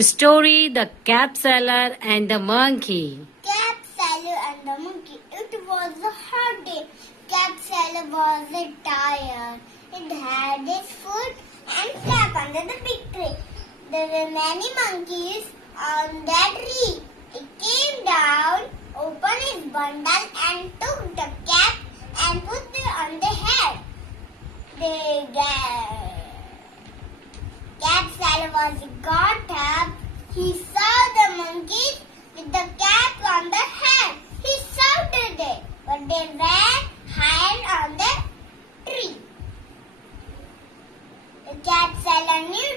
Story The Cap Seller and the Monkey. Cap Seller and the monkey. It was a hot day. Cap Seller was tired. It had its foot and cap under the big tree. There were many monkeys on that tree. It came down, opened its bundle and took the cap and put it on the head. Cap Seller was got up. He saw the monkeys with the cap on the head. He shouted it, but they were higher on the tree. The Cap Seller knew